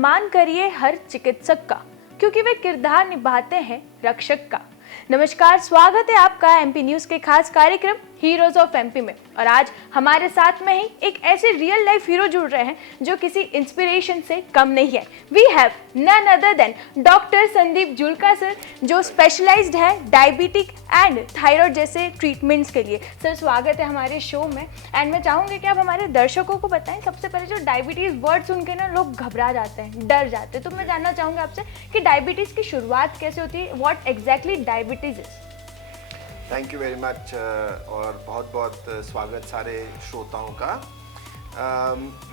सम्मान करिए हर चिकित्सक का, क्योंकि वे किरदार निभाते हैं रक्षक का। नमस्कार, स्वागत है आपका एमपी न्यूज के खास कार्यक्रम हीरोज ऑफ एमपी में। और आज हमारे साथ में ही एक ऐसे रियल लाइफ हीरो जुड़ रहे हैं जो किसी इंस्पिरेशन से कम नहीं है। We have none other than doctor Sandeep Julka sir, जो स्पेशलाइज्ड है डायबिटिक एंड थायराइड जैसे ट्रीटमेंट्स के लिए। सर, स्वागत है हमारे शो में। एंड मैं चाहूँगी कि आप हमारे दर्शकों को बताएं, सबसे पहले जो डायबिटीज़ वर्ड सुन के ना लोग घबरा जाते हैं, डर जाते हैं, तो मैं जानना चाहूँगी आपसे कि डायबिटीज़ की शुरुआत कैसे होती है, what exactly diabetes is. Thank you very much और बहुत बहुत स्वागत सारे श्रोताओं का।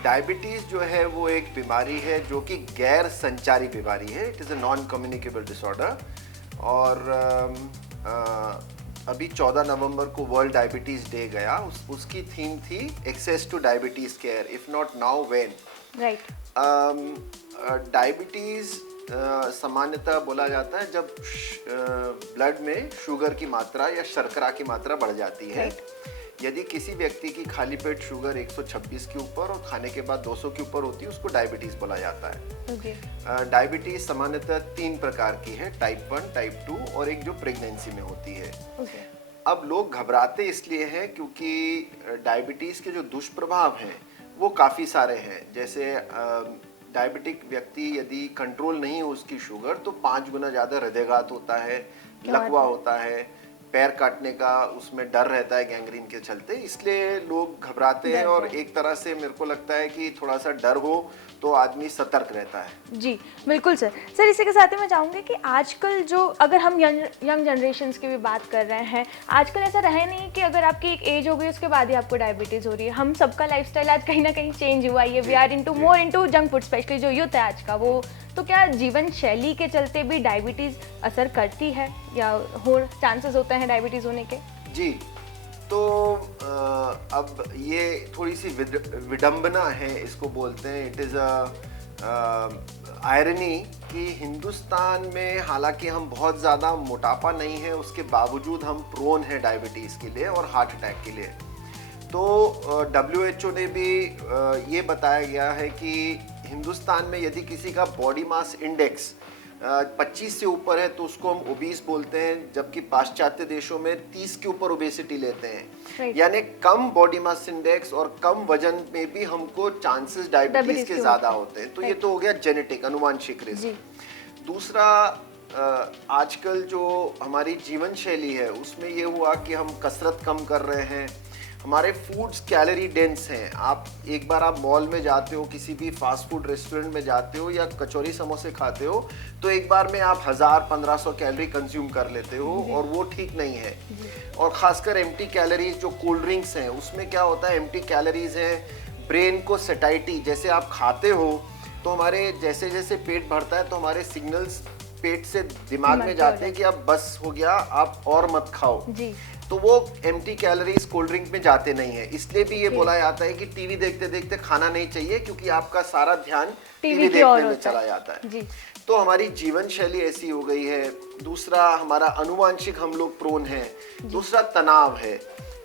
डायबिटीज़ जो है वो एक बीमारी है जो कि गैर संचारी बीमारी है। It is a non communicable disorder. और अभी 14 नवंबर को वर्ल्ड डायबिटीज़ डे गया। उसकी थीम थी access to diabetes care, if not now when. Right. Diabetes सामान्यतः बोला जाता है जब ब्लड में शुगर की मात्रा या शर्करा की मात्रा बढ़ जाती है। यदि किसी व्यक्ति की खाली पेट शुगर 126 के ऊपर और खाने के बाद 200 के ऊपर होती है, उसको डायबिटीज़ बोला जाता है। डायबिटीज़ सामान्यतः 3 प्रकार की है, टाइप 1, टाइप 2 और एक जो प्रेगनेंसी में होती है। अब लोग घबराते इसलिए हैं क्योंकि डायबिटीज़ के जो दुष्प्रभाव हैं वो काफ़ी सारे हैं। जैसे डायबिटिक व्यक्ति यदि कंट्रोल नहीं हो उसकी शुगर, तो 5 गुना ज़्यादा हृदयघात होता है, लकवा होता है, पैर काटने का उसमें डर रहता है गैंग्रीन के चलते। इसलिए लोग घबराते हैं और एक तरह से मेरे को लगता है कि थोड़ा सा डर हो तो आदमी सतर्क रहता है। जी बिल्कुल सर। सर, इसी के साथ ही मैं चाहूँगी कि आजकल जो, अगर हम यंग जनरेशन्स की भी बात कर रहे हैं, आजकल ऐसा रहे नहीं कि अगर आपकी एक एज हो गई उसके बाद ही आपको डायबिटीज़ हो रही है। हम सबका लाइफस्टाइल आज कहीं ना कहीं चेंज हुआ है। We are more into junk food, specially जो यूथ है आज का वो। तो क्या जीवन शैली के चलते भी डायबिटीज़ असर करती है या हो चांसेस होते हैं डायबिटीज़ होने के? जी, तो अब ये थोड़ी सी विडंबना है, इसको बोलते हैं। इट इज़ आयरनी कि हिंदुस्तान में हालांकि हम बहुत ज़्यादा मोटापा नहीं है, उसके बावजूद हम प्रोन है डायबिटीज़ के लिए और हार्ट अटैक के लिए। तो WHO ने भी ये बताया गया है कि हिंदुस्तान में यदि किसी का बॉडी मास इंडेक्स 25 से ऊपर है तो उसको हम ओबीस बोलते हैं, जबकि पाश्चात्य देशों में 30 के ऊपर ओबेसिटी लेते हैं। यानी कम बॉडी मास इंडेक्स और कम वजन में भी हमको चांसेस डायबिटीज के ज्यादा होते हैं। तो ये तो हो गया जेनेटिक, अनुवांशिक रिस्क। दूसरा, आजकल जो हमारी जीवन शैली है उसमें ये हुआ कि हम कसरत कम कर रहे हैं, हमारे फूड्स कैलोरी डेंस हैं। आप एक बार आप मॉल में जाते हो, किसी भी फास्ट फूड रेस्टोरेंट में जाते हो या कचौरी समोसे खाते हो, तो एक बार में आप 1000-1500 कैलोरी कंज्यूम कर लेते हो और वो ठीक नहीं है। और खासकर एम्प्टी कैलोरीज जो कोल्ड ड्रिंक्स हैं उसमें क्या होता है, एम्प्टी कैलोरीज है, ब्रेन को सेटाइटी, जैसे आप खाते हो तो हमारे जैसे जैसे पेट भरता है तो हमारे सिग्नल्स पेट से दिमाग में जाते हैं कि अब बस हो गया, आप और मत खाओ जी। तो वो एम्प्टी कैलोरीज कोल्ड ड्रिंक में जाते नहीं है। इसलिए भी ये बोला जाता है कि टीवी देखते देखते खाना नहीं चाहिए, क्योंकि आपका सारा ध्यान टीवी देखने में चला जाता है जी। तो हमारी जीवन शैली ऐसी हो गई है। दूसरा, हमारा अनुवांशिक हम लोग प्रोन है। दूसरा, तनाव है।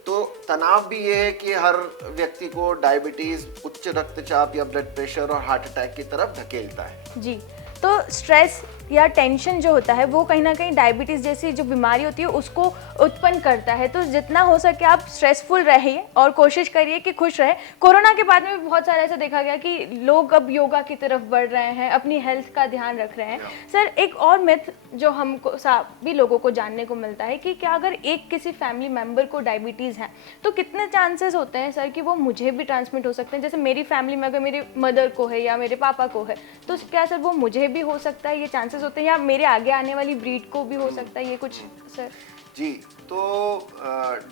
तो तनाव भी ये है कि हर व्यक्ति को डायबिटीज, उच्च रक्तचाप या ब्लड प्रेशर और हार्ट अटैक की तरफ धकेलता है जी। तो स्ट्रेस या टेंशन जो होता है वो कहीं ना कहीं डायबिटीज़ जैसी जो बीमारी होती है उसको उत्पन्न करता है। तो जितना हो सके आप स्ट्रेसफुल रहिए और कोशिश करिए कि खुश रहे। कोरोना के बाद में भी बहुत सारा ऐसा देखा गया कि लोग अब योगा की तरफ बढ़ रहे हैं, अपनी हेल्थ का ध्यान रख रहे हैं। सर, एक और मिथ जो हमको सभी लोगों को जानने को मिलता है कि क्या अगर एक किसी फैमिली मेम्बर को डायबिटीज़ है तो कितने चांसेस होते हैं सर कि वो मुझे भी ट्रांसमिट हो सकते हैं? जैसे मेरी फैमिली में अगर मेरी मदर को है या मेरे पापा को है तो क्या सर वो मुझे भी हो सकता है, ये चांसेस होते हैं, या मेरे आगे आने वाली ब्रीड को भी हो सकता है ये कुछ सर? जी, तो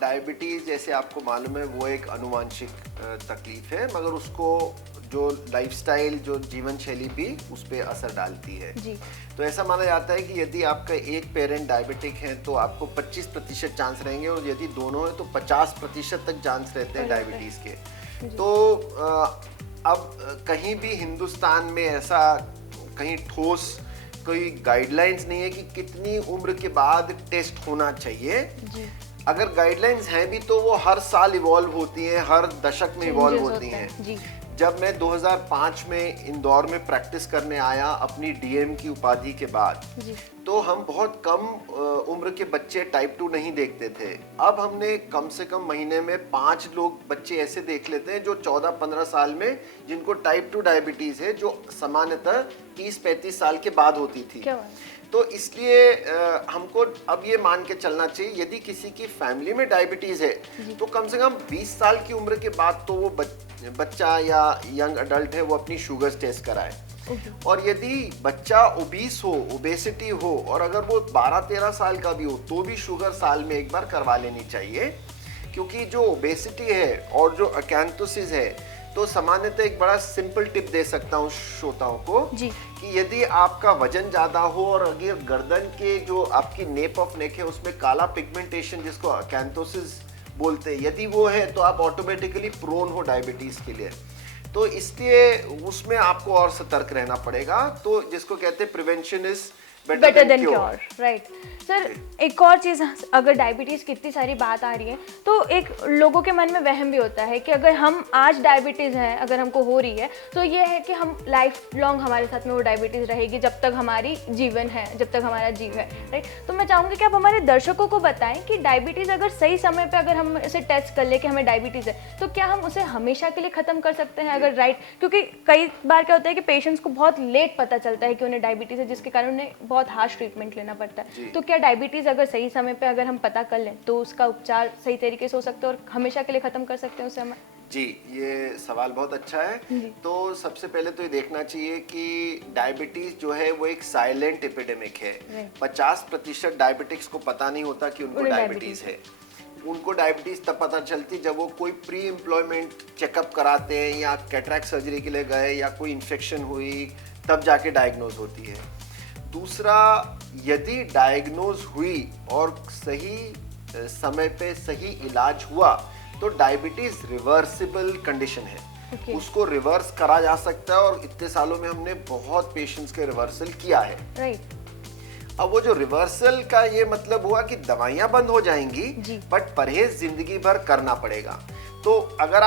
डायबिटीज़ जैसे आपको मालूम है वो एक अनुवांशिक तकलीफ है, मगर उसको जो लाइफस्टाइल, जो जीवन शैली भी उस पर असर डालती है जी। तो ऐसा माना जाता है कि यदि आपका एक पेरेंट डायबिटिक है तो आपको 25% चांस रहेंगे, और यदि दोनों है तो 50% तक चांस रहते हैं डायबिटीज़ के। तो अब कहीं भी हिंदुस्तान में ऐसा कहीं ठोस कोई गाइडलाइंस नहीं है कि कितनी उम्र के बाद टेस्ट होना चाहिए जी। अगर गाइडलाइंस हैं भी तो वो हर साल इवॉल्व होती हैं, हर दशक में इवॉल्व होती हैं जी। जब मैं 2005 में इंदौर में प्रैक्टिस करने आया अपनी डीएम की उपाधि के बाद, तो हम बहुत कम उम्र के बच्चे टाइप 2 नहीं देखते थे। अब हमने कम से कम महीने में 5 लोग बच्चे ऐसे देख लेते हैं जो 14-15 साल में, जिनको टाइप 2 डायबिटीज है, जो सामान्यतः 30-35 साल के बाद होती थी। तो इसलिए हमको अब ये मान के चलना चाहिए, यदि किसी की फैमिली में डायबिटीज है तो कम से कम 20 साल की उम्र के बाद तो वो बच्चा या यंग अडल्ट है वो अपनी शुगर टेस्ट कराए। और यदि बच्चा ओबीस हो, ओबेसिटी हो, और अगर वो 12-13 साल का भी हो तो भी शुगर साल में एक बार करवा लेनी चाहिए, क्योंकि जो ओबेसिटी है और जो अकैंथोसिस है, तो सामान्यतः एक बड़ा सिंपल टिप दे सकता हूँ श्रोताओं को कि यदि आपका वजन ज्यादा हो और अगर गर्दन के जो आपकी नेप ऑफ नेक है उसमें काला पिगमेंटेशन, जिसको अकैंथोसिस बोलते हैं, यदि वो है तो आप ऑटोमेटिकली प्रोन हो डायबिटीज के लिए। तो इसलिए उसमें आपको और सतर्क रहना पड़ेगा। तो जिसको कहते हैं prevention is better than cure, right. Sir, एक और चीज़, अगर डायबिटीज़ की इतनी सारी बात आ रही है तो एक लोगों के मन में वहम भी होता है कि अगर हम आज डायबिटीज़ है, अगर हमको हो रही है, तो ये है कि हम लाइफ लॉन्ग हमारे साथ में वो डायबिटीज़ रहेगी जब तक हमारी जीवन है, जब तक हमारा जीव है, राइट। तो मैं चाहूँगी कि आप हमारे दर्शकों को बताएं कि डायबिटीज़ अगर सही समय पर अगर हम इसे टेस्ट कर ले कि हमें डायबिटीज़ है, तो क्या हम उसे हमेशा के लिए ख़त्म कर सकते हैं अगर, राइट? क्योंकि कई बार क्या होता है कि पेशेंट्स को बहुत लेट पता चलता है कि उन्हें डायबिटीज़ है, जिसके कारण उन्हें बहुत हार्श ट्रीटमेंट लेना पड़ता है। तो क्या डायबिटीज अगर सही समय पे अगर हम पता कर लें तो उसका उपचार सही तरीके से हो सकता है और हमेशा के लिए खत्म कर सकते हैं उसे हम? जी, ये सवाल बहुत अच्छा है। तो सबसे पहले तो ये देखना चाहिए कि डायबिटीज जो है वो एक साइलेंट एपिडेमिक है। 50% डायबिटिक्स को पता नहीं होता कि उनको डायबिटीज है। उनको डायबिटीज तब पता चलती जब वो कोई प्री एम्प्लॉयमेंट चेकअप कराते हैं या कैटरैक्ट सर्जरी के लिए गए या कोई इन्फेक्शन हुई, तब जाके डायग्नोज होती है। दूसरा, यदि डायग्नोज हुई और सही समय पे सही इलाज हुआ तो डायबिटीज रिवर्सिबल कंडीशन है। उसको रिवर्स करा जा सकता है और इतने सालों में हमने बहुत पेशेंट्स के रिवर्सल किया है, राइट। अब वो जो रिवर्सल का ये मतलब हुआ कि दवाइयां बंद हो जाएंगी, बट परहेज जिंदगी भर करना पड़ेगा। तो अगर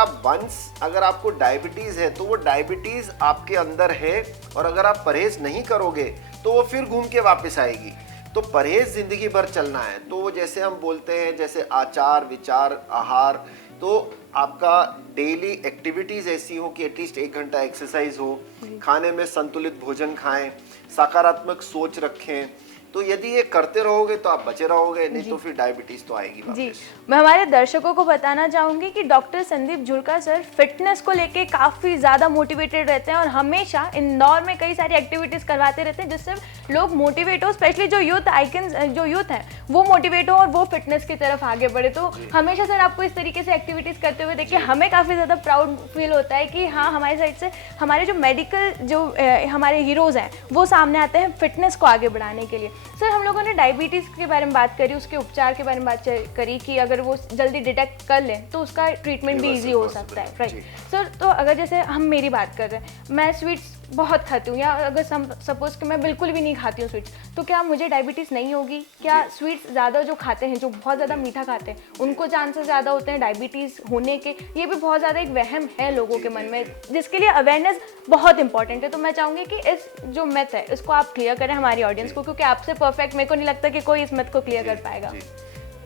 अगर आपको डायबिटीज है तो वो डायबिटीज आपके अंदर है, और अगर आप परहेज नहीं करोगे तो वो फिर घूम के वापस आएगी। तो परहेज जिंदगी भर चलना है। तो जैसे हम बोलते हैं, जैसे आचार विचार आहार, तो आपका डेली एक्टिविटीज ऐसी हो कि एटलीस्ट 1 घंटा एक्सरसाइज हो, खाने में संतुलित भोजन खाएं, सकारात्मक सोच रखें। तो यदि ये करते रहोगे तो आप बचे रहोगे, नहीं तो फिर डायबिटीज तो आएगी वापस। जी, मैं हमारे दर्शकों को बताना चाहूंगी कि डॉक्टर संदीप झुलका सर फिटनेस को लेके काफ़ी ज़्यादा मोटिवेटेड रहते हैं और हमेशा इंदौर में कई सारी एक्टिविटीज़ करवाते रहते हैं जिससे लोग मोटिवेट हो, स्पेशली जो यूथ हैं वो मोटिवेट हो और वो फिटनेस की तरफ आगे बढ़े। तो हमेशा सर आपको इस तरीके से एक्टिविटीज़ करते हुए देखिए हमें काफ़ी ज़्यादा प्राउड फील होता है कि हाँ, हमारी साइड से हमारे जो मेडिकल जो हमारे हीरोज़ हैं वो सामने आते हैं फिटनेस को आगे बढ़ाने के लिए। सर, हम लोगों ने डायबिटीज़ के बारे में बात करी, उसके उपचार के बारे में बात करी कि अगर वो जल्दी डिटेक्ट कर लें तो उसका ट्रीटमेंट भी इजी हो सकता है, राइट। सर, तो अगर जैसे हम मेरी बात कर रहे हैं, मैं स्वीट्स बहुत खाती हूँ, या अगर सपोज कि मैं बिल्कुल भी नहीं खाती हूँ स्वीट्स, तो क्या मुझे डायबिटीज़ नहीं होगी? क्या स्वीट्स ज़्यादा जो खाते हैं, जो बहुत ज़्यादा मीठा खाते हैं, उनको चांसेस ज़्यादा होते हैं डायबिटीज़ होने के? ये भी बहुत ज़्यादा एक वहम है लोगों के मन में, जिसके लिए अवेयरनेस बहुत इंपॉर्टेंट है। तो मैं चाहूँगी कि इस जो मैथ है इसको आप क्लियर करें हमारी ऑडियंस को, क्योंकि आपसे परफेक्ट मेरे को नहीं लगता कि कोई इस मैथ को क्लियर कर पाएगा।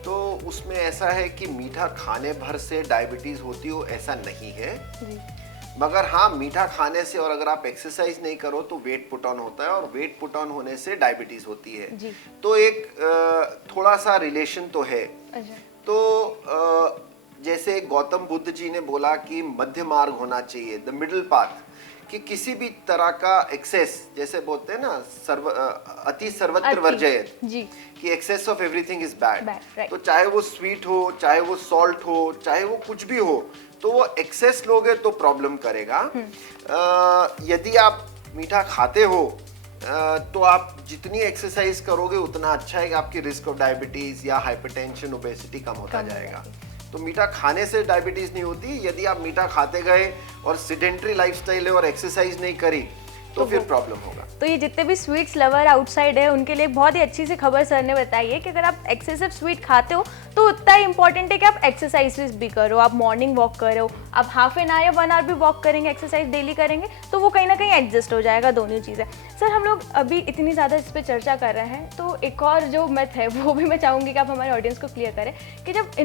तो उसमें ऐसा है कि मीठा खाने भर से डायबिटीज होती हो ऐसा नहीं है, मगर हाँ, मीठा खाने से और अगर आप एक्सरसाइज नहीं करो तो वेट पुट ऑन होता है, और वेट पुट ऑन होने से डायबिटीज होती है। तो एक थोड़ा सा रिलेशन तो है। तो जैसे गौतम बुद्ध जी ने बोला कि मध्य मार्ग होना चाहिए, द मिडिल पाथ, कि किसी भी तरह का एक्सेस, जैसे बोलते हैं ना, अति सर्वत्र वर्जयेत, कि excess of everything is bad. तो चाहे वो स्वीट हो, चाहे वो सॉल्ट हो, चाहे वो कुछ भी हो, तो वो एक्सेस लोगे तो प्रॉब्लम करेगा। यदि आप मीठा खाते हो तो आप जितनी एक्सरसाइज करोगे उतना अच्छा है कि आपकी रिस्क ऑफ डायबिटीज या हाइपरटेंशन, ओबेसिटी कम होता जाएगा। तो मीठा खाने से डायबिटीज नहीं होती। यदि आप मीठा खाते गए और सिडेंट्री लाइफस्टाइल है और एक्सरसाइज नहीं करी तो फिर प्रॉब्लम होगा। तो ये जितने भी स्वीट्स लवर आउटसाइड है उनके लिए बहुत ही अच्छी सी खबर सर ने बताई है कि अगर आप एक्सेसिव स्वीट खाते हो तो उतना ही इंपॉर्टेंट है कि आप एक्सरसाइजेस भी करो, आप मॉर्निंग वॉक करो, अब हाफ एन आवर या 1 आवर भी वॉक करेंगे, एक्सरसाइज डेली करेंगे, तो वो कहीं ना कहीं एडजस्ट हो जाएगा दोनों चीज़ें। सर हम लोग अभी इतनी ज़्यादा इस पर चर्चा कर रहे हैं, तो एक और जो मिथ है वो भी मैं चाहूँगी कि आप हमारे ऑडियंस को क्लियर करें कि जब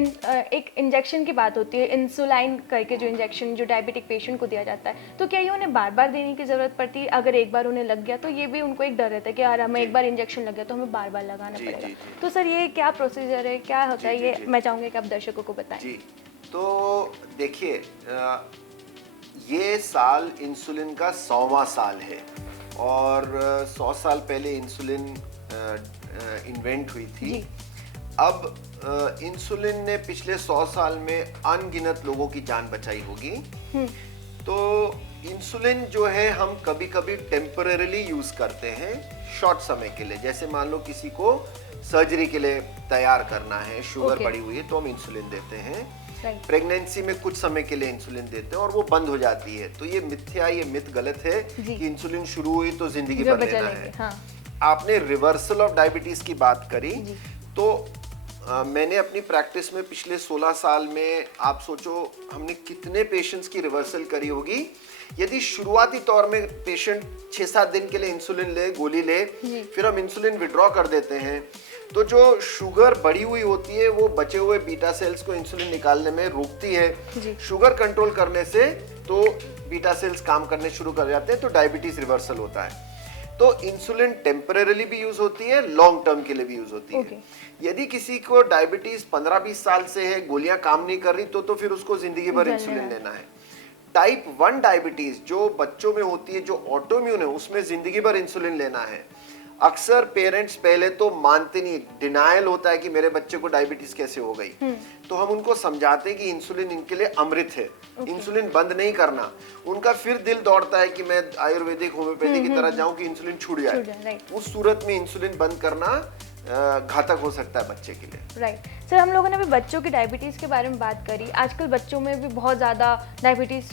एक इंजेक्शन की बात होती है, इंसुलिन करके जो इंजेक्शन जो डायबिटिक पेशेंट को दिया जाता है, तो क्या ये उन्हें बार बार देने की ज़रूरत पड़ती है? अगर एक बार उन्हें लग गया तो ये भी उनको एक डर रहता है कि यार हमें एक बार इंजेक्शन लग गया तो हमें बार बार लगाना पड़ेगा। तो सर ये क्या प्रोसीजर है, क्या होता है, ये मैं चाहूँगी कि आप दर्शकों को बताएं। जी, तो देखिए, ये साल इंसुलिन का 100वां साल है और 100 साल पहले इंसुलिन इन्वेंट हुई थी। जी। अब इंसुलिन ने पिछले 100 साल में अनगिनत लोगों की जान बचाई होगी। तो इंसुलिन जो है हम कभी कभी टेम्परेरीली यूज करते हैं शॉर्ट समय के लिए। जैसे मान लो किसी को सर्जरी के लिए तैयार करना है, शुगर बढ़ी हुई है, तो हम इंसुलिन देते हैं। प्रेगनेंसी में कुछ समय के लिए इंसुलिन देते हैं और वो बंद हो जाती है। तो ये मिथ्या, ये मिथ गलत है कि इंसुलिन शुरू हुई तो जिंदगी भर लेना है। हाँ। आपने रिवर्सल ऑफ डायबिटीज की बात करी, तो मैंने अपनी प्रैक्टिस में पिछले 16 साल में, आप सोचो हमने कितने पेशेंट्स की रिवर्सल करी होगी। यदि शुरुआती तौर में पेशेंट 6-7 दिन के लिए इंसुलिन ले, गोली ले, फिर हम इंसुलिन विड्रॉ कर देते हैं, तो जो शुगर बढ़ी हुई होती है वो बचे हुए बीटा सेल्स को इंसुलिन निकालने में रोकती है। शुगर कंट्रोल करने से तो बीटा सेल्स काम करने शुरू कर जाते हैं, तो डायबिटीज रिवर्सल होता है। तो इंसुलिन टेम्परेरीली भी यूज होती है, लॉन्ग टर्म के लिए भी यूज होती है। यदि किसी को डायबिटीज 15-20 साल से है, गोलियां काम नहीं कर रही, तो फिर उसको जिंदगी भर इंसुलिन लेना है। टाइप 1 डायबिटीज जो बच्चों में होती है, जो ऑटोइम्यून है, उसमें जिंदगी भर इंसुलिन लेना है। अक्सर पेरेंट्स पहले तो मानते नहीं, डिनायल होता है कि मेरे बच्चे को डायबिटीज कैसे हो गई। तो हम उनको समझाते हैं कि इंसुलिन इनके लिए अमृत है, इंसुलिन बंद नहीं करना। उनका फिर दिल दौड़ता है कि मैं आयुर्वेदिक होम्योपैथी की तरह जाऊं कि इंसुलिन छूट जाए। उस सूरत में इंसुलिन बंद करना घातक हो सकता है बच्चे के लिए। राइट सर, हम लोगों ने अभी बच्चों की डायबिटीज के बारे में बात करी। आजकल बच्चों में भी बहुत ज्यादा डायबिटीज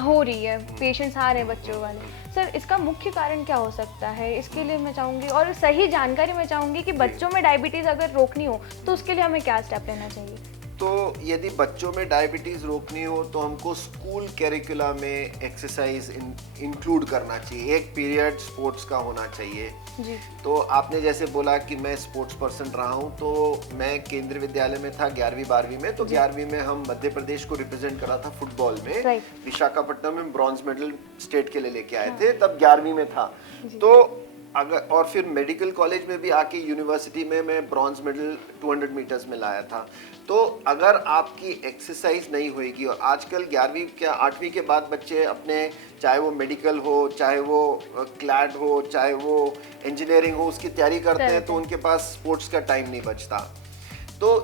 हो रही है, पेशेंट्स आ रहे हैं बच्चों वाले। सर इसका मुख्य कारण क्या हो सकता है? इसके लिए मैं चाहूँगी और सही जानकारी मैं चाहूँगी कि बच्चों में डायबिटीज़ अगर रोकनी हो तो उसके लिए हमें क्या स्टेप लेना चाहिए? तो यदि बच्चों में डायबिटीज रोकनी हो तो हमको स्कूल कैरिकुलम में एक्सरसाइज इंक्लूड करना चाहिए। एक पीरियड स्पोर्ट्स का होना चाहिए। जी। तो आपने जैसे बोला कि मैं स्पोर्ट्स पर्सन रहा हूँ, तो मैं केंद्रीय विद्यालय में था 11वीं-12वीं में। तो 11वीं में हम मध्य प्रदेश को रिप्रेजेंट करा था फुटबॉल में। विशाखापट्टनम में ब्रॉन्ज मेडल स्टेट के लिए लेके आए थे, तब 11वीं में था। तो अगर और फिर मेडिकल कॉलेज में भी आके यूनिवर्सिटी में मैं ब्रॉन्ज मेडल 200 मीटर्स में लाया था। तो अगर आपकी एक्सरसाइज नहीं होएगी, और आजकल 11वीं या 8वीं के बाद बच्चे अपने, चाहे वो मेडिकल हो, चाहे वो क्लैड हो, चाहे वो इंजीनियरिंग हो, उसकी तैयारी करते हैं, तो उनके पास स्पोर्ट्स का टाइम नहीं बचता। तो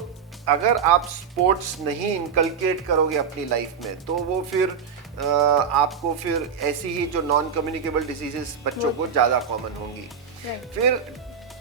अगर आप स्पोर्ट्स नहीं इनकलकेट करोगे अपनी लाइफ में, तो वो फिर आपको फिर ऐसी ही जो नॉन कम्युनिकेबल डिसीजेस बच्चों को ज़्यादा कॉमन होंगी। फिर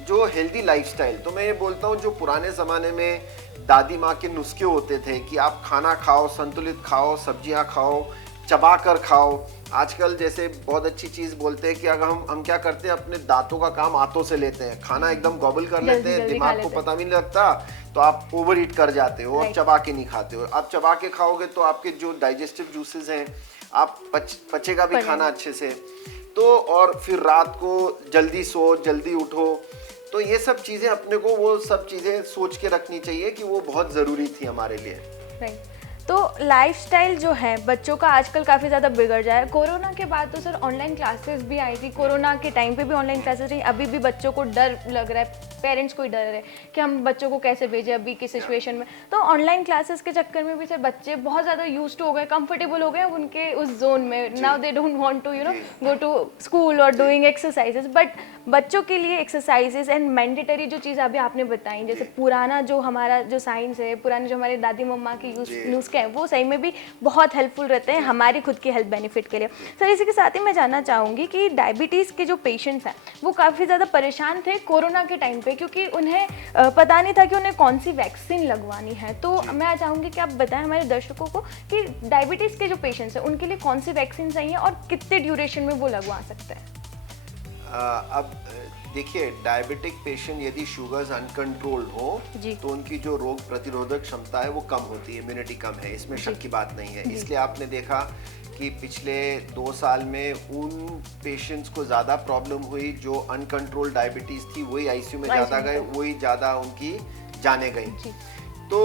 जो हेल्दी लाइफस्टाइल, तो मैं ये बोलता हूँ जो पुराने ज़माने में दादी माँ के नुस्खे होते थे कि आप खाना खाओ, संतुलित खाओ, सब्जियाँ खाओ, चबा कर खाओ। आजकल जैसे बहुत अच्छी चीज़ बोलते हैं कि अगर हम क्या करते हैं, अपने दांतों का काम हाथों से लेते हैं, खाना एकदम गॉबल कर लेते हैं, दिमाग को पता भी नहीं लगता, तो आप ओवर ईट कर जाते हो और चबा के नहीं खाते हो। आप चबा के खाओगे तो आपके जो डाइजेस्टिव जूसेस हैं, आप पचेगा भी खाना अच्छे से। तो और फिर रात को जल्दी सो, जल्दी उठो। तो ये सब चीज़ें अपने को, वो सब चीज़ें सोच के रखनी चाहिए कि वो बहुत ज़रूरी थी हमारे लिए। तो लाइफस्टाइल जो है बच्चों का आजकल काफ़ी ज़्यादा बिगड़ जाए। कोरोना के बाद तो सर ऑनलाइन क्लासेस भी आई थी, कोरोना के टाइम पे भी ऑनलाइन क्लासेस रही। अभी भी बच्चों को डर लग रहा है, पेरेंट्स को ही डर है कि हम बच्चों को कैसे भेजें अभी की सिचुएशन में। तो ऑनलाइन क्लासेस के चक्कर में भी सर बच्चे बहुत ज़्यादा यूज्ड हो गए, कंफर्टेबल हो गए उनके उस जोन में। Now they don't want to go to school और डूइंग एक्सरसाइजेस। बट बच्चों के लिए एक्सरसाइजेस एंड मैंडेटरी जो चीज़ अभी आपने बताई, जैसे पुराना जो हमारा जो साइंस है, पुराने जो हमारे दादी मम्मा के यूज हैं, वो सही में भी बहुत हेल्पफुल रहते हैं हमारी खुद की हेल्थ बेनिफिट के लिए। सर इसी के साथ ही मैं जानना चाहूँगी कि डायबिटीज़ के जो पेशेंट्स हैं वो काफ़ी ज़्यादा परेशान थे कोरोना के टाइम पे, क्योंकि उन्हें पता नहीं था कि उन्हें कौन सी वैक्सीन लगवानी है। तो मैं चाहूँगी कि आप बताएं हमारे दर्शकों को कि डायबिटीज़ के जो पेशेंट्स हैं उनके लिए कौन सी वैक्सीन चाहिए और कितने ड्यूरेशन में वो लगवा सकते हैं। अब देखिए, डायबिटिक पेशेंट यदि शुगर्स अनकंट्रोल्ड हो तो उनकी जो रोग प्रतिरोधक क्षमता है वो कम होती है, इम्यूनिटी कम है, इसमें शक की बात नहीं है। इसलिए आपने देखा कि पिछले 2 साल में उन पेशेंट्स को ज़्यादा प्रॉब्लम हुई जो अनकंट्रोल्ड डायबिटीज़ थी, वही आईसीयू में ज़्यादा गए, वही ज़्यादा उनकी जाने गई। तो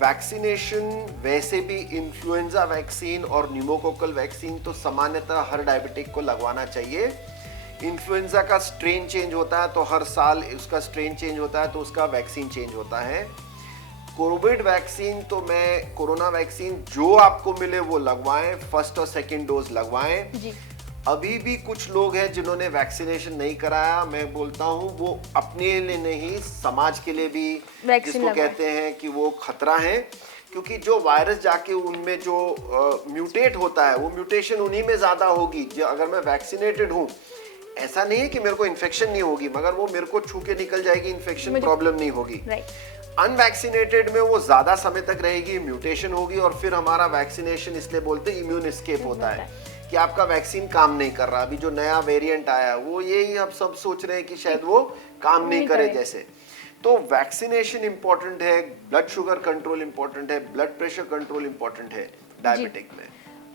वैक्सीनेशन, वैसे भी इन्फ्लुएंजा वैक्सीन और न्यूमोकोकल वैक्सीन तो सामान्यतः हर डायबिटिक को लगवाना चाहिए। इन्फ्लुएंजा का स्ट्रेन चेंज होता है तो हर साल उसका स्ट्रेन चेंज होता है तो उसका वैक्सीन चेंज होता है। कोविड वैक्सीन तो मैं कोरोना वैक्सीन जो आपको मिले वो लगवाएं, फर्स्ट और सेकंड डोज लगवाएं जी। अभी भी कुछ लोग हैं जिन्होंने वैक्सीनेशन नहीं कराया, मैं बोलता हूं वो अपने लिए नहीं, समाज के लिए भी, जिसको कहते हैं कि वो खतरा है, क्योंकि जो वायरस जाके उनमें जो म्यूटेट होता है वो म्यूटेशन उन्हीं में ज्यादा होगी। अगर मैं वैक्सीनेटेड हूं, ऐसा नहीं है कि मेरे को इन्फेक्शन नहीं होगी, मगर वो मेरे को छू के निकल जाएगी, इन्फेक्शन प्रॉब्लम नहीं होगी। अनवैक्सीनेटेड में वो ज्यादा समय तक रहेगी, म्यूटेशन होगी, और फिर हमारा वैक्सीनेशन इसलिए बोलते हैं इम्यून एस्केप होता है कि आपका वैक्सीन काम नहीं कर रहा। अभी जो नया वेरिएंट आया वो यही अब सब सोच रहे हैं कि शायद वो काम नहीं करे जैसे। तो वैक्सीनेशन इंपॉर्टेंट है, ब्लड शुगर कंट्रोल इंपॉर्टेंट है, ब्लड प्रेशर कंट्रोल इंपॉर्टेंट है डायबिटिक में।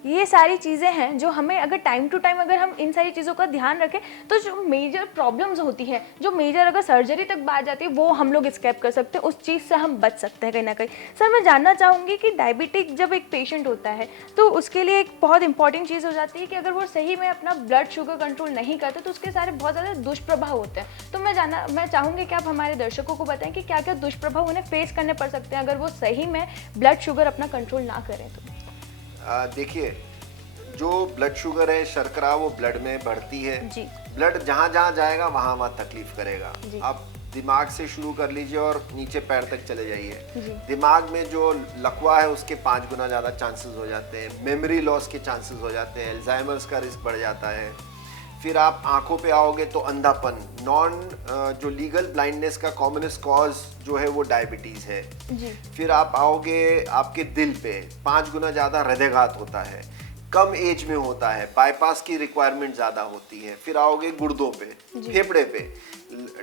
ये सारी चीज़ें हैं जो हमें अगर टाइम टू टाइम अगर हम इन सारी चीज़ों का ध्यान रखें तो जो मेजर प्रॉब्लम्स होती हैं, जो मेजर अगर सर्जरी तक बात जाती है, वो हम लोग स्केप कर सकते हैं, उस चीज़ से हम बच सकते हैं कहीं ना कहीं। सर, मैं जानना चाहूँगी कि डायबिटिक जब एक पेशेंट होता है तो उसके लिए एक बहुत इंपॉर्टेंट चीज़ हो जाती है कि अगर वो सही में अपना ब्लड शुगर कंट्रोल नहीं करते तो उसके सारे बहुत ज़्यादा दुष्प्रभाव होते हैं। तो मैं चाहूँगी कि आप हमारे दर्शकों को बताएं कि क्या क्या दुष्प्रभाव उन्हें फेस करने पड़ सकते हैं अगर वो सही में ब्लड शुगर अपना कंट्रोल ना करें तो। देखिए, जो ब्लड शुगर है, शर्करा, वो ब्लड में बढ़ती है जी। ब्लड जहाँ जहाँ जाएगा वहाँ वहाँ तकलीफ करेगा। आप दिमाग से शुरू कर लीजिए और नीचे पैर तक चले जाइए। दिमाग में जो लकवा है उसके 5 गुना ज़्यादा चांसेस हो जाते हैं, मेमोरी लॉस के चांसेस हो जाते हैं, अल्जाइमर्स का रिस्क बढ़ जाता है। फिर आप आंखों पे आओगे तो अंधापन, जो लीगल ब्लाइंडनेस का कॉमनेस्ट कॉज जो है वो डायबिटीज है जी। फिर आप आओगे आपके दिल पे, 5 गुना ज़्यादा हृदयघात होता है, कम एज में होता है, बाईपास की रिक्वायरमेंट ज़्यादा होती है। फिर आओगे गुर्दों पे, फेफड़े पे,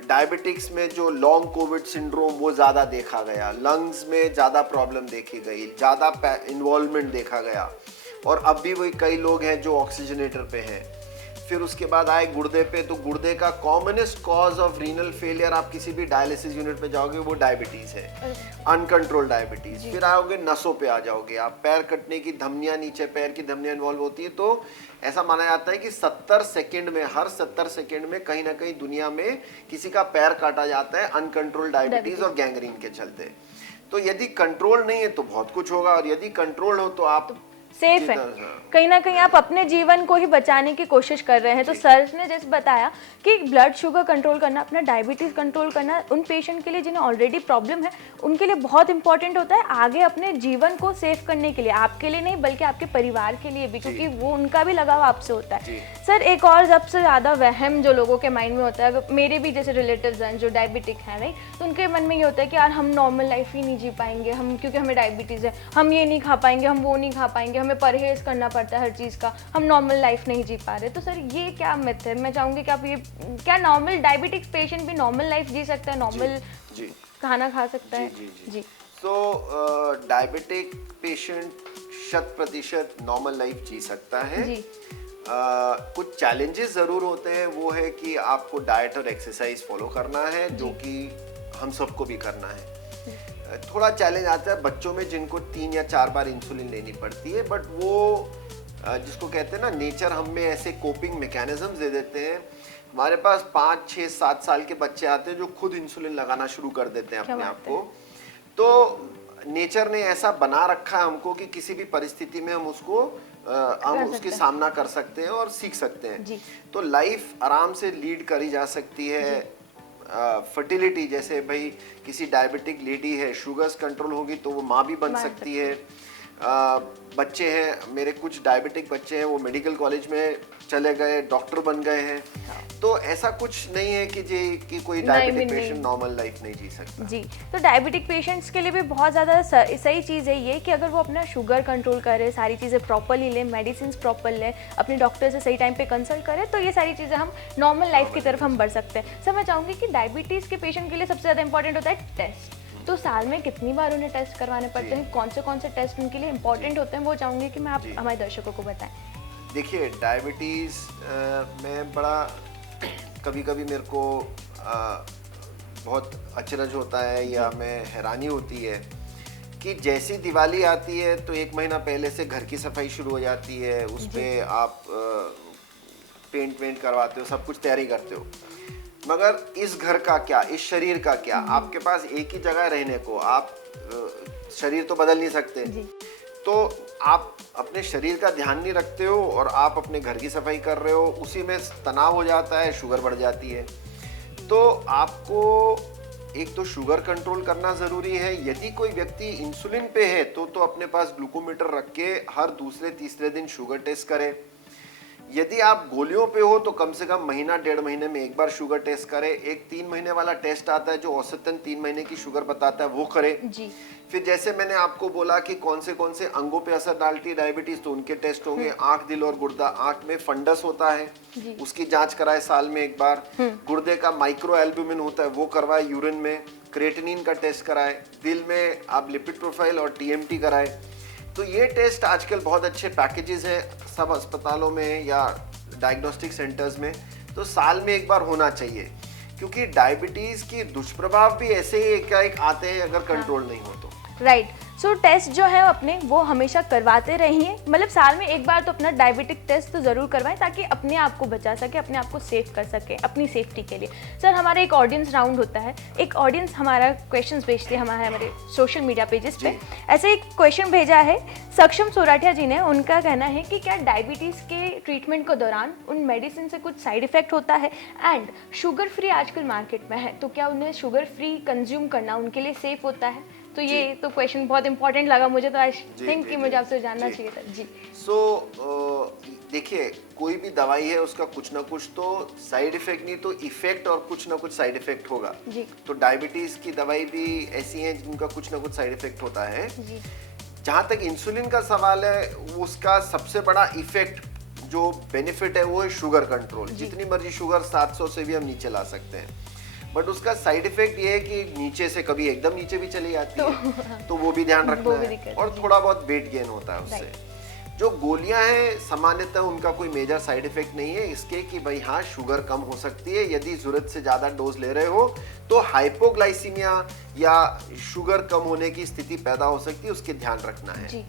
डायबिटिक्स में जो लॉन्ग कोविड सिंड्रोम वो ज़्यादा देखा गया, लंग्स में ज़्यादा प्रॉब्लम देखी गई, ज़्यादा इन्वॉल्वमेंट देखा गया, और अब भी वही कई लोग हैं जो ऑक्सीजनेटर पे हैं। फिर उसके बाद आए गुर्दे पे, तो गुर्दे का commonest cause of renal failure, आप किसी भी डायलिसिस यूनिट पे जाओगे वो डायबिटीज है, अनकंट्रोल डायबिटीज। फिर आओगे नसों पे आ जाओगे आप, पैर कटने की धमनियां, नीचे पैर की धमनियां इन्वॉल्व होती है। तो ऐसा माना जाता है कि 70 सेकेंड में, हर 70 सेकेंड में कहीं ना कहीं दुनिया में किसी का पैर काटा जाता है अनकंट्रोल डायबिटीज और गैंग्रीन के चलते। तो यदि कंट्रोल नहीं है तो बहुत कुछ होगा, और यदि कंट्रोल हो तो आप सेफ है, कहीं ना कहीं आप अपने जीवन को ही बचाने की कोशिश कर रहे हैं। तो सर ने जैसे बताया कि ब्लड शुगर कंट्रोल करना, अपना डायबिटीज कंट्रोल करना उन पेशेंट के लिए जिन्हें ऑलरेडी प्रॉब्लम है उनके लिए बहुत इंपॉर्टेंट होता है, आगे अपने जीवन को सेव करने के लिए, आपके लिए नहीं बल्कि आपके परिवार के लिए भी, क्योंकि वो उनका भी लगाव आपसे होता है। सर, एक और सबसे ज़्यादा वहम जो लोगों के माइंड में होता है, मेरे भी जैसे रिलेटिव्स हैं जो डायबिटिक हैं, राइट, तो उनके मन में ये होता है कि यार हम नॉर्मल लाइफ ही नहीं जी पाएंगे, हम क्योंकि हमें डायबिटीज़ है, हम ये नहीं खा पाएंगे, हम वो नहीं खा पाएंगे, हमें परहेज करना पड़ता है हर चीज़ का, हम नॉर्मल लाइफ नहीं जी पा रहे। तो सर, ये क्या मिथ है? मैं चाहूँगी कि आप ये, क्या नॉर्मल डायबिटिक पेशेंट भी नॉर्मल लाइफ जी सकता है, नॉर्मल खाना खा सकता है? जी। तो डायबिटिक पेशेंट 100% नॉर्मल लाइफ जी सकता है जी। कुछ चैलेंजेस ज़रूर होते हैं, वो है कि आपको डाइट और एक्सरसाइज फॉलो करना है, जो कि हम सबको भी करना है। थोड़ा चैलेंज आता है बच्चों में जिनको 3 या 4 बार इंसुलिन लेनी पड़ती है, बट वो जिसको कहते हैं ना, नेचर हम में ऐसे कोपिंग मैकेनिज्म्स दे देते हैं। हमारे पास 5, 6, 7 साल के बच्चे आते हैं जो खुद इंसुलिन लगाना शुरू कर देते हैं अपने आप को। तो नेचर ने ऐसा बना रखा है हमको कि किसी भी परिस्थिति में हम उसके सामना कर सकते हैं और सीख सकते हैं। तो लाइफ आराम से लीड करी जा सकती है। फर्टिलिटी, जैसे भाई किसी डायबिटिक लेडी है, शुगर्स कंट्रोल होगी तो वो माँ भी बन सकती है। बच्चे हैं मेरे, कुछ डायबिटिक बच्चे हैं, वो मेडिकल कॉलेज में चले गए, डॉक्टर बन गए हैं। तो ऐसा कुछ नहीं है कि कोई डायबिटिक पेशेंट नॉर्मल लाइफ नहीं जी सकता। जी, तो डायबिटिक पेशेंट्स के लिए भी बहुत ज़्यादा सही चीज़ है ये कि अगर वो अपना शुगर कंट्रोल करे, सारी चीज़ें प्रॉपरली लें, मेडिसिन प्रॉपर लें, अपने डॉक्टर से सही टाइम पे कंसल्ट करें, तो ये सारी चीज़ें हम नॉर्मल लाइफ की तरफ हम बढ़ सकते हैं। सर मैं चाहूँगी कि डायबिटीज़ के पेशेंट के लिए सबसे ज़्यादा इंपॉर्टेंट होता है टेस्ट। तो साल में कितनी बार उन्हें टेस्ट करवाने पड़ते हैं, कौन से टेस्ट उनके लिए इंपॉर्टेंट होते हैं, वो चाहूँगी कि मैं आप हमारे दर्शकों को बताएं। देखिए डायबिटीज़ में बड़ा कभी कभी मेरे को बहुत अचरज होता है या मैं हैरानी होती है कि जैसी दिवाली आती है तो एक महीना पहले से घर की सफाई शुरू हो जाती है, उस पर आप पेंट वेंट करवाते हो, सब कुछ तैयारी करते हो, मगर इस घर का क्या, इस शरीर का क्या? आपके पास एक ही जगह रहने को, आप शरीर तो बदल नहीं सकते, तो आप अपने शरीर का ध्यान नहीं रखते हो और आप अपने घर की सफाई कर रहे हो, उसी में तनाव हो जाता है, शुगर बढ़ जाती है। तो आपको एक तो शुगर कंट्रोल करना ज़रूरी है। यदि कोई व्यक्ति इंसुलिन पे है तो अपने पास ग्लूकोमीटर रख के हर दूसरे तीसरे दिन शुगर टेस्ट करें। यदि आप गोलियों पे हो तो कम से कम महीना 1.5 महीने में एक बार शुगर टेस्ट करें। एक 3 महीने वाला टेस्ट आता है जो औसतन 3 महीने की शुगर बताता है, वो करें जी। फिर जैसे मैंने आपको बोला कि कौन से अंगों पे असर डालती है डायबिटीज, तो उनके टेस्ट होंगे। आंख, दिल और गुर्दा। आंख में फंडस होता है, उसकी जांच कराए साल में एक बार। गुर्दे का माइक्रो एल्ब्यूमिन होता है, वो करवाए यूरिन में। क्रेटिनिन का टेस्ट कराए। दिल में आप लिपिड प्रोफाइल और टीएमटी कराए। तो ये टेस्ट आजकल बहुत अच्छे पैकेजेस हैं सब अस्पतालों में या डायग्नोस्टिक सेंटर्स में, तो साल में एक बार होना चाहिए, क्योंकि डायबिटीज की दुष्प्रभाव भी ऐसे ही एकाएक आते हैं अगर कंट्रोल नहीं हो तो। राइट, सो टेस्ट जो है अपने वो हमेशा करवाते रहिए, मतलब साल में एक बार तो अपना डायबिटिक टेस्ट तो ज़रूर करवाएं ताकि अपने आप को बचा सके, अपने आप को सेफ कर सके अपनी सेफ्टी के लिए। सर हमारा एक ऑडियंस राउंड होता है, एक ऑडियंस हमारा क्वेश्चंस भेजते हैं हमारे सोशल मीडिया पेजेस पे। ऐसे एक क्वेश्चन भेजा है सक्षम सोराठिया जी ने। उनका कहना है कि क्या डायबिटीज़ के ट्रीटमेंट के दौरान उन मेडिसिन से कुछ साइड इफेक्ट होता है, एंड शुगर फ्री आजकल मार्केट में है तो क्या उन्हें शुगर फ्री कंज्यूम करना उनके लिए सेफ होता है? तो ये तो क्वेश्चन बहुत इंपॉर्टेंट लगा मुझे, तो आई थिंक कि मुझे आपसे जानना चाहिए था जी। देखिए कोई भी दवाई है उसका कुछ ना कुछ तो साइड इफेक्ट नहीं तो इफेक्ट और कुछ ना कुछ साइड इफेक्ट होगा जी। तो डायबिटीज की दवाई भी ऐसी है जिनका कुछ ना कुछ साइड इफेक्ट होता है जी। जहाँ तक इंसुलिन का सवाल है, उसका सबसे बड़ा इफेक्ट जो बेनिफिट है वो है शुगर कंट्रोल। जितनी मर्जी शुगर 700 से भी हम नीचे ला सकते हैं, बट उसका साइड इफेक्ट ये है कि नीचे से कभी एकदम नीचे भी चली जाती है, तो वो भी ध्यान रखना है। और थोड़ा बहुत वेट गेन होता है उससे। जो गोलियां हैं सामान्यतः उनका कोई मेजर साइड इफेक्ट नहीं है इसके कि भाई हाँ शुगर कम हो सकती है। यदि जरूरत से ज्यादा डोज ले रहे हो तो हाइपोग्लाइसीमिया या शुगर कम होने की स्थिति पैदा हो सकती है, उसके ध्यान रखना है जी।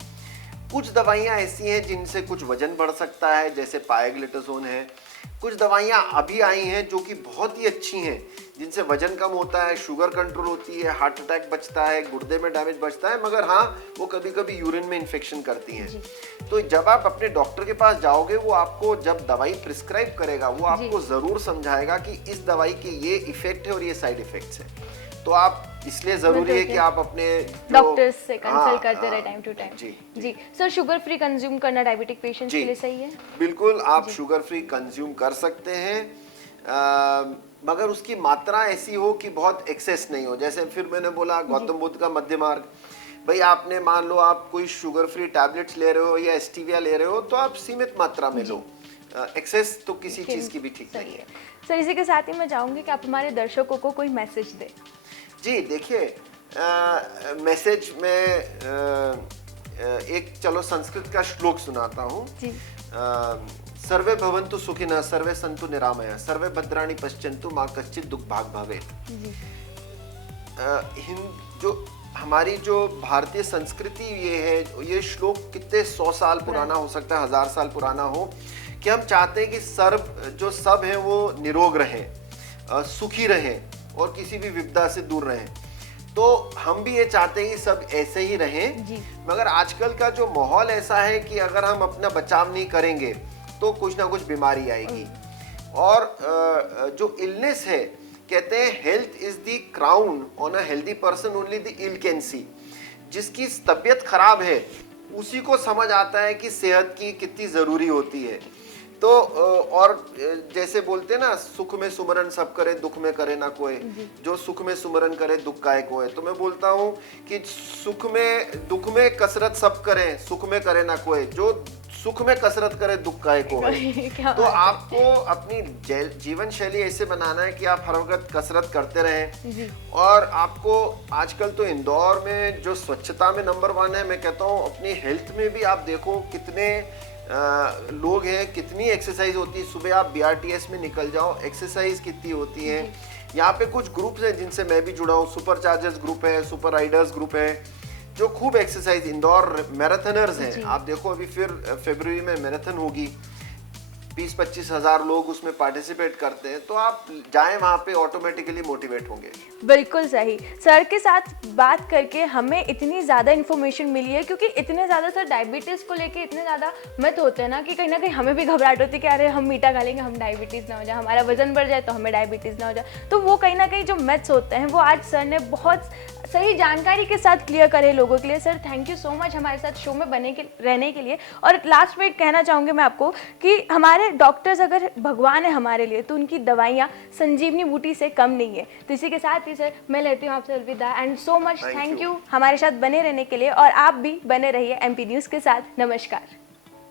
कुछ दवाइयां ऐसी हैं जिनसे कुछ वजन बढ़ सकता है, जैसे पायग्लिटाजोन है। कुछ दवाइयां अभी आई हैं जो कि बहुत ही अच्छी हैं, जिनसे वजन कम होता है, शुगर कंट्रोल होती है, हार्ट अटैक बचता है, गुर्दे में डैमेज बचता है, मगर हाँ वो कभी कभी यूरिन में इन्फेक्शन करती हैं। तो जब आप अपने डॉक्टर के पास जाओगे, वो आपको जब दवाई प्रिस्क्राइब करेगा वो आपको जरूर समझाएगा कि इस दवाई के ये इफेक्ट है और ये साइड इफेक्ट्स है। तो आप इसलिए जरूरी है कि आप अपने डॉक्टर्स से कंसल्ट करते रहे टाइम टू टाइम जी। सर शुगर फ्री कंज्यूम करना डायबिटिक पेशेंट्स के लिए सही है? बिल्कुल, आप शुगर फ्री कंज्यूम कर सकते हैं, मगर उसकी मात्रा ऐसी हो कि बहुत एक्सेस नहीं हो। जैसे फिर मैंने बोला गौतम बुद्ध का मध्य मार्ग। भाई आपने मान लो आप कोई शुगर फ्री टैबलेट्स ले रहे हो या स्टीविया ले रहे हो तो आप सीमित मात्रा में लो, एक्सेस तो किसी चीज की भी ठीक नहीं है। सर इसी के साथ ही मैं चाहूंगी कि आप हमारे दर्शकों को कोई मैसेज दें। जी देखिए, मैसेज में एक चलो संस्कृत का श्लोक सुनाता हूँ। सर्वे भवन्तु सुखिनः, सर्वे सन्तु निरामयः, सर्वे भद्राणि पश्यन्तु मा कश्चित् दुःख भाग् भवेत्। जो हमारी जो भारतीय संस्कृति ये है, ये श्लोक कितने 100 साल पुराना हो सकता है, 1000 साल पुराना हो, कि हम चाहते हैं कि सब है वो निरोग रहें, सुखी रहें और किसी भी विपदा से दूर रहें। तो हम भी ये चाहते हैं कि सब ऐसे ही रहें, मगर आजकल का जो माहौल ऐसा है कि अगर हम अपना बचाव नहीं करेंगे तो कुछ ना कुछ बीमारी आएगी। और जो इलनेस है, कहते हैं health is the crown on a healthy person, only the ill can see. जिसकी तबीयत खराब है उसी को समझ आता है कि सेहत की कितनी ज़रूरी होती है। तो और जैसे बोलते हैं ना, सुख में सुमरन सब करे, दुख में करे ना कोई, जो सुख में सुमरन करे दुख काहे कोय। तो मैं बोलता हूँ कि दुख में कसरत सब करे, सुख में करे ना कोई, जो सुख में कसरत करे दुख काहे कोय। तो आपको अपनी जीवन शैली ऐसे बनाना है कि आप हर वक्त कसरत करते रहें। और आपको आजकल तो इंदौर में जो स्वच्छता में नंबर 1 है, मैं कहता हूँ अपनी हेल्थ में भी आप देखो कितने लोग हैं, कितनी एक्सरसाइज होती है। सुबह आप BRTS में निकल जाओ, एक्सरसाइज कितनी होती है। यहाँ पे कुछ ग्रुप्स हैं जिनसे मैं भी जुड़ा हूँ, सुपर चार्जर्स ग्रुप है, सुपर राइडर्स ग्रुप है, जो खूब एक्सरसाइज, इंदौर मैराथनर्स हैं। आप देखो अभी फिर फरवरी में मैराथन होगी, 20-25 हज़ार लोग उसमें पार्टिसिपेट करते हैं। तो आप जाएं वहाँ पे, ऑटोमेटिकली मोटिवेट होंगे। बिल्कुल सही। सर के साथ बात करके हमें इतनी ज़्यादा इन्फॉर्मेशन मिली है, क्योंकि इतने ज़्यादा सर डायबिटीज़ को लेके इतने ज़्यादा मिथ होते हैं ना कि कहीं ना कहीं हमें भी घबराहट होती है कि अरे हम मीठा खा लेंगे हम डायबिटीज़ ना हो जाए, हमारा वजन बढ़ जाए तो हमें डायबिटीज़ ना हो जाए। तो वो कहीं ना कहीं जो मिथ्स होते हैं वो आज सर ने बहुत सही जानकारी के साथ क्लियर करे लोगों के लिए। Sir thank you so much हमारे साथ शो में रहने के लिए। और लास्ट में कहना चाहूँगी मैं आपको कि हमारे डॉक्टर्स अगर भगवान है हमारे लिए, तो उनकी दवाइयाँ संजीवनी बूटी से कम नहीं है। तो इसी के साथ ही सर मैं लेती हूँ आपसे अलविदा, and so much thank you हमारे साथ बने रहने के लिए। और आप भी बने रहिए MP न्यूज़ के साथ। नमस्कार।